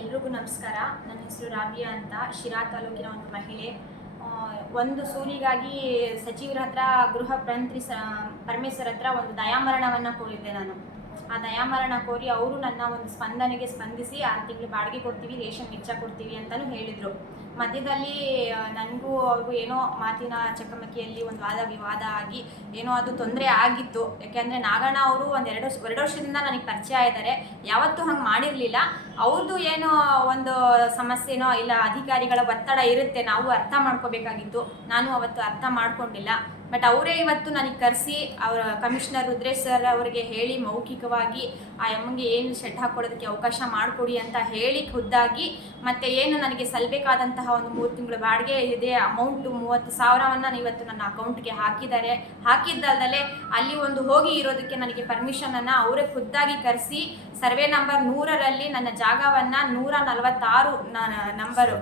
ಎಲ್ರಿಗೂ ನಮಸ್ಕಾರ. ನನ್ನ ಹೆಸರು ರಾಬಿಯಾ ಅಂತ, ಶಿರಾ ತಾಲೂಕಿನ ಒಂದು ಮಹಿಳೆ. ಒಂದು ಸೂರಿಗಾಗಿ ಸಚಿವರ ಹತ್ರ, ಗೃಹ ಮಂತ್ರಿ ಪರಮೇಶ್ವರ್ ಹತ್ರ ಒಂದು ದಯಾಮರಣವನ್ನು ಕೋರಿದ್ದೆ ನಾನು. ಆ ದಯಾಮರಣ ಕೋರಿ ಅವರು ನನ್ನ ಒಂದು ಸ್ಪಂದನೆಗೆ ಸ್ಪಂದಿಸಿ 6 ತಿಂಗಳು ಬಾಡಿಗೆ ಕೊಡ್ತೀವಿ, ರೇಷನ್ ವೆಚ್ಚ ಕೊಡ್ತೀವಿ ಅಂತಲೂ ಹೇಳಿದರು. ಮಧ್ಯದಲ್ಲಿ ನನಗೂ ಅವ್ರಿಗೂ ಏನೋ ಮಾತಿನ ಚಕಮಕಿಯಲ್ಲಿ ಒಂದು ವಾದ ವಿವಾದ ಆಗಿ ಏನೋ ಅದು ತೊಂದರೆ ಆಗಿತ್ತು. ಯಾಕೆಂದರೆ ನಾಗಣ್ಣ ಅವರು ಎರಡು ವರ್ಷದಿಂದ ನನಗೆ ಪರಿಚಯ ಇದ್ದಾರೆ. ಯಾವತ್ತೂ ಹಂಗೆ ಮಾಡಿರಲಿಲ್ಲ. ಅವ್ರದ್ದು ಏನೋ ಒಂದು ಸಮಸ್ಯೆನೋ ಇಲ್ಲ, ಅಧಿಕಾರಿಗಳ ಒತ್ತಡ ಇರುತ್ತೆ, ನಾವು ಅರ್ಥ ಮಾಡ್ಕೋಬೇಕಾಗಿತ್ತು. ನಾನು ಅವತ್ತು ಅರ್ಥ ಮಾಡ್ಕೊಂಡಿಲ್ಲ. ಬಟ್ ಅವರೇ ಇವತ್ತು ನನಗೆ ಕರೆಸಿ ಅವರ ಕಮಿಷನರ್ ರುದ್ರೇಶ್ ಸರ್ ಅವರಿಗೆ ಹೇಳಿ ಮೌಖಿಕವಾಗಿ ಆ ಅಮ್ಮಂಗೆ ಏನು ಶೆಡ್ ಹಾಕ್ಕೊಳ್ಳೋದಕ್ಕೆ ಅವಕಾಶ ಮಾಡಿಕೊಡಿ ಅಂತ ಹೇಳಿ ಖುದ್ದಾಗಿ, ಮತ್ತು ಏನು ನನಗೆ ಸಲ್ಲಬೇಕಾದಂತಹ ಒಂದು 3 ತಿಂಗಳು ಬಾಡಿಗೆ ಇದೆ ಅಮೌಂಟು 30,000 ಇವತ್ತು ನನ್ನ ಅಕೌಂಟ್ಗೆ ಹಾಕಿದ್ದಾರೆ. ಹಾಕಿದ್ದಲ್ಲದೆ ಅಲ್ಲಿ ಒಂದು ಹೋಗಿ ಇರೋದಕ್ಕೆ ನನಗೆ ಪರ್ಮಿಷನನ್ನು ಅವರೇ ಖುದ್ದಾಗಿ ಕರೆಸಿ ಸರ್ವೆ ನಂಬರ್ 100ರಲ್ಲಿ ನನ್ನ ಜಾಗವನ್ನು 146 ನಂಬರು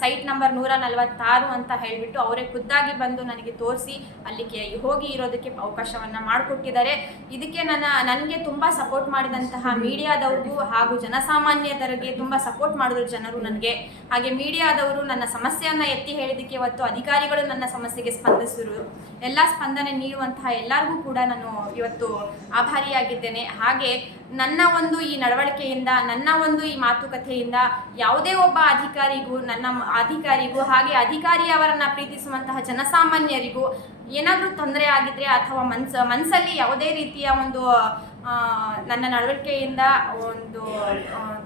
ಸೈಟ್ ನಂಬರ್ 146 ಅಂತ ಹೇಳಿಬಿಟ್ಟು ಅವರೇ ಖುದ್ದಾಗಿ ಬಂದು ನನಗೆ ತೋರಿಸಿ ಅಲ್ಲಿಗೆ ಹೋಗಿ ಇರೋದಕ್ಕೆ ಅವಕಾಶವನ್ನು ಮಾಡಿಕೊಟ್ಟಿದ್ದಾರೆ. ಇದಕ್ಕೆ ನನಗೆ ತುಂಬ ಸಪೋರ್ಟ್ ಮಾಡಿದಂತಹ ಮೀಡಿಯಾದವ್ರಿಗೂ ಹಾಗೂ ಜನಸಾಮಾನ್ಯರಿಗೆ ತುಂಬ ಸಪೋರ್ಟ್ ಮಾಡಿದ್ರು ಜನರು ನನಗೆ. ಹಾಗೆ ಮೀಡಿಯಾದವರು ನನ್ನ ಸಮಸ್ಯೆಯನ್ನು ಎತ್ತಿ ಹೇಳಿದ್ದಕ್ಕೆ ಇವತ್ತು ಅಧಿಕಾರಿಗಳು ನನ್ನ ಸಮಸ್ಯೆಗೆ ಸ್ಪಂದಿಸಿದ್ರು. ಎಲ್ಲ ಸ್ಪಂದನೆ ನೀಡುವಂತಹ ಎಲ್ಲರಿಗೂ ಕೂಡ ನಾನು ಇವತ್ತು ಆಭಾರಿಯಾಗಿದ್ದೇನೆ. ಹಾಗೆ ನನ್ನ ಒಂದು ಈ ನಡವಳಿಕೆಯಿಂದ, ನನ್ನ ಒಂದು ಈ ಮಾತುಕತೆಯಿಂದ ಯಾವುದೇ ಒಬ್ಬ ಅಧಿಕಾರಿಗೂ ಹಾಗೆ ಅಧಿಕಾರಿಯವರನ್ನು ಪ್ರೀತಿಸುವಂತಹ ಜನಸಾಮಾನ್ಯರಿಗೂ ಏನಾದರೂ ತೊಂದರೆ ಆಗಿದ್ರೆ ಅಥವಾ ಮನಸ್ಸಲ್ಲಿ ಯಾವುದೇ ರೀತಿಯ ಒಂದು ನನ್ನ ನಡವಳಿಕೆಯಿಂದ ಒಂದು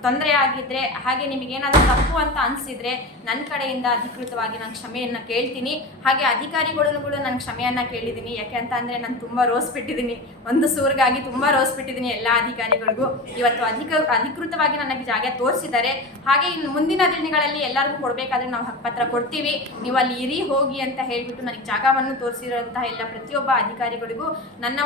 ತೊಂದರೆ ಆಗಿದ್ದರೆ, ಹಾಗೆ ನಿಮಗೇನಾದರೂ ತಪ್ಪು ಅಂತ ಅನಿಸಿದರೆ ನನ್ನ ಕಡೆಯಿಂದ ಅಧಿಕೃತವಾಗಿ ನಾನು ಕ್ಷಮೆಯನ್ನು ಕೇಳ್ತೀನಿ. ಹಾಗೆ ಅಧಿಕಾರಿಗಳು ಕೂಡ ನಾನು ಕ್ಷಮೆಯನ್ನು ಕೇಳಿದ್ದೀನಿ. ಯಾಕೆ ಅಂತ ಅಂದರೆ ನಾನು ತುಂಬ ರೋಸ್ಬಿಟ್ಟಿದ್ದೀನಿ, ಒಂದು ಸೂರಿಗಾಗಿ ತುಂಬ ರೋಸ್ಬಿಟ್ಟಿದ್ದೀನಿ ಎಲ್ಲ ಅಧಿಕಾರಿಗಳಿಗೂ. ಇವತ್ತು ಅಧಿಕೃತವಾಗಿ ನನಗೆ ಜಾಗ ತೋರಿಸಿದ್ದಾರೆ. ಹಾಗೆ ಇನ್ನು ಮುಂದಿನ ದಿನಗಳಲ್ಲಿ ಎಲ್ಲರಿಗೂ ಕೊಡಬೇಕಾದ್ರೆ ನಾವು ಹಕ್ಕುಪತ್ರ ಕೊಡ್ತೀವಿ, ನೀವು ಅಲ್ಲಿ ಇರಿ ಹೋಗಿ ಅಂತ ಹೇಳಿಬಿಟ್ಟು ನನಗೆ ಜಾಗವನ್ನು ತೋರಿಸಿರೋಂತಹ ಎಲ್ಲ ಪ್ರತಿಯೊಬ್ಬ ಅಧಿಕಾರಿಗಳಿಗೂ ನನ್ನ